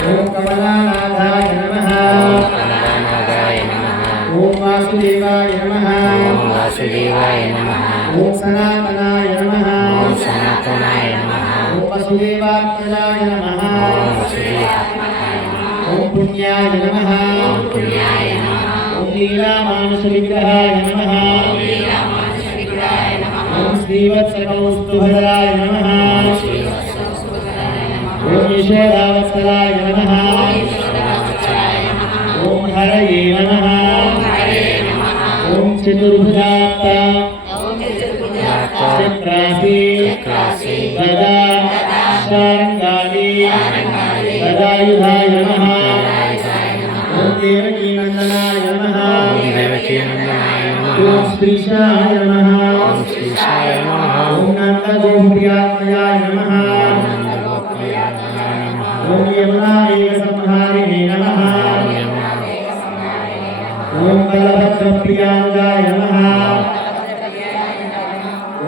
ओम कमलानाथाय नमः। ओम वासुदेवाय नमः। ओम सनातनाय नमः। ओम वसुदेवात्मजाय नमः। ओम पुण्याय नमः। ओम लीलामानुषविग्रहाय नमः। ओम श्रीवत्सकौस्तुभधराय नमः। ओम यशोदावत्सलाय नमः। ओम हरये नमः। ओम चतुर्भुजात्त चक्रासी गदा शारंगादी गदायुधाय नमः। ओम देवकीनंदनाय नमः। ओम श्रीशाय नमः। ओम नंदगोप्रियात्मजाय नमः। ओम यमुनादेवसंहारिणे नमः। ओम बलभद्रप्रियानुजाय नमः।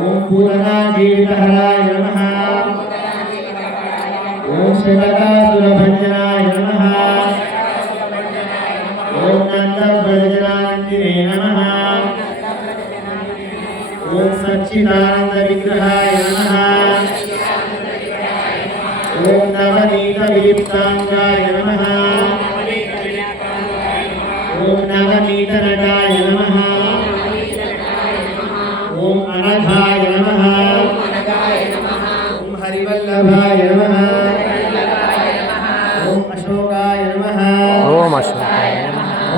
ओम पूतनाजीवितहराय नमः। ओम शतकासुरभञ्जनाय नमः। ओम नन्दव्रजनानन्दिने नमः। ओम सच्चिदानन्दविग्रहाय नमः। ओम नवनीतविलिप्ताङ्गाय नमः। ओम नवनीतनटाय नमः। ओम अनघाय नमः। ओम हरिवल्लभाय नमः। ओम अशोकाय नमः।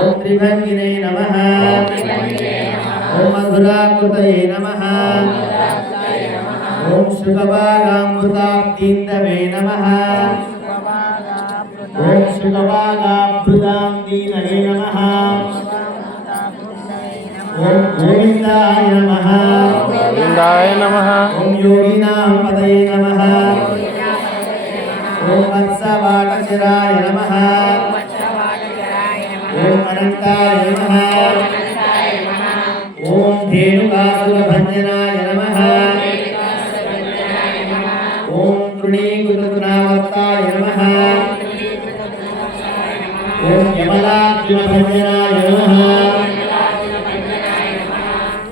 ओम त्रिभंगिने नमः। ओम मधुराकृतये नमः। ओम शुकभागामृताब्दीन्दवे नमः। ओम शुकभागामृताब्दीन्दवे नमः। ओम गोविंदाय नमः। ओम योगिनां पतये नमः। ओम वत्सवाटचराय नमः। ओम अनंताय नमः। ओम धेनुकासुरभञ्जनाय नमः। ओम तृणीकृततृणावर्ताय नमः। ओम यमलार्जुनभञ्जनाय नमः।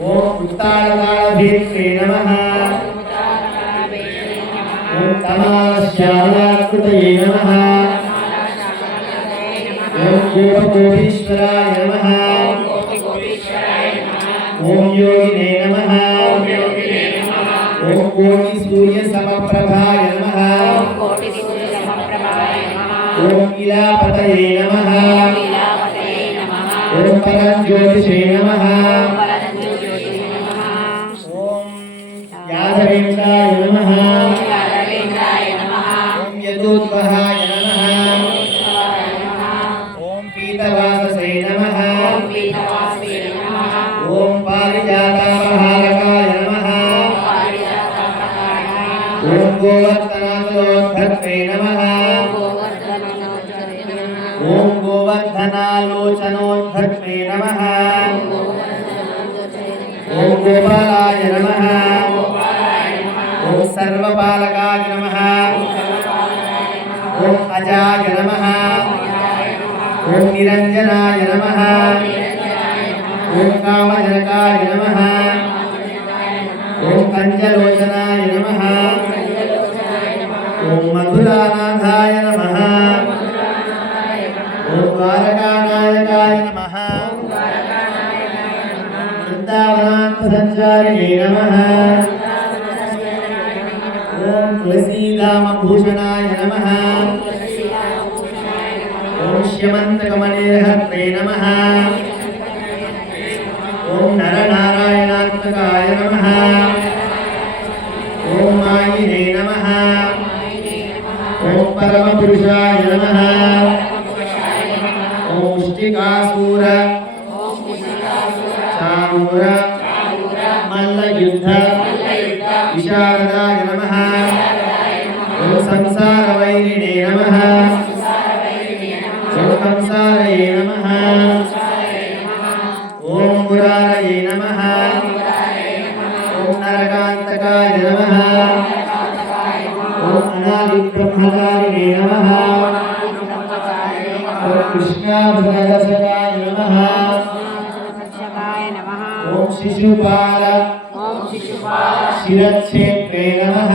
ओम उत्तालकालभेत्रे नमः। ओम तमालश्यामलाकृतये नमः। ओम गोपकोटीश्वराय नमः। ओम योगिने नमः। ओम कोटिसूर्यसमप्रभाय नमः। ओम इलापतये नमः। ओम परञ्ज्योतिषे नमः। ओम यादवेन्द्राय नमः। ओम यदोद्वहाय नमः। ओम पीतवाससे नमः। ओम पारिजातापहारकाय नमः। ओम गोवर्धनालोचने नमः। ओम गोवर्धनालोचनोद्धत्वे नमः। ओम गोपालाय नमः। ओम सर्वपालकाय नमः। ओम अजाय नमः। ओम निरंजनाय नमः। ओम कामजनकाय नमः। ओम कंजलोचनाय नमः। ओम मधुरानाथाय नमः। ओम द्वारकानायकाय नमः। वृन्दावनान्तसञ्चारिणे नमः। ओम तुलसीदामभूषणाय नमः। ओम श्यमन्तकमनेहत्रे नमः। ओम नरनारायणात्मकाय नमः। ओम मायिने नमः। ओम परमपुरुषाय नमः। ओम मुष्टिकासूर चारूर मल्लयुद्ध विशारदाय नमः। ओम संसारवैरिणे नमः। ओम कंसारये नमः। ओम मुरारये नमः। ओम नरकान्तकाय नमः। ओम अनादिब्रह्मचारिणे नमः। कृष्णाभरणदर्शकाय नमः दर्शकाय नमः ॐ शिशुपाल शिरच्छेत्रे नमः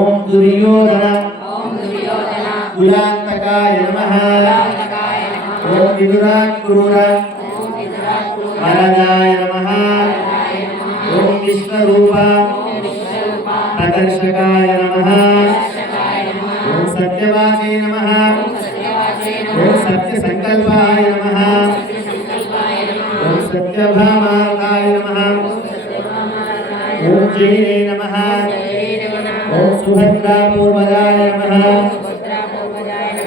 ॐ दुर्योधन कुलान्तकाय नमः ॐ विदुराक्रूर वरदाय नमः ॐ विश्वरूप प्रदर्शकाय नमः ॐ सत्यवाचे नमः ॐ सत्यसङ्कल्पाय नमः ॐ सत्यभामाकाय नमः ॐ जयिने नमः ॐ सुभद्रापूर्वदाय नमः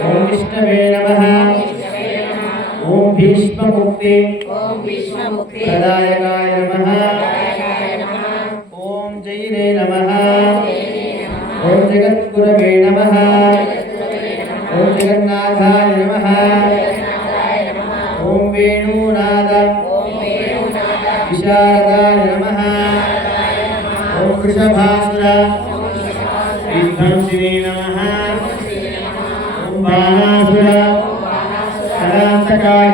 ॐ विष्णवे नमः ॐ भीष्ममुक्ति प्रदायकाय नमः ॐ जयिने नमः ॐ जगद्गुरवे नमः ॐ जगन्नाथाय नमः ॐ वेणुनाद विशारदाय नमः ॐ वृषभासुर विध्वंसिने नमः ॐ बाणासुर कलान्तकाय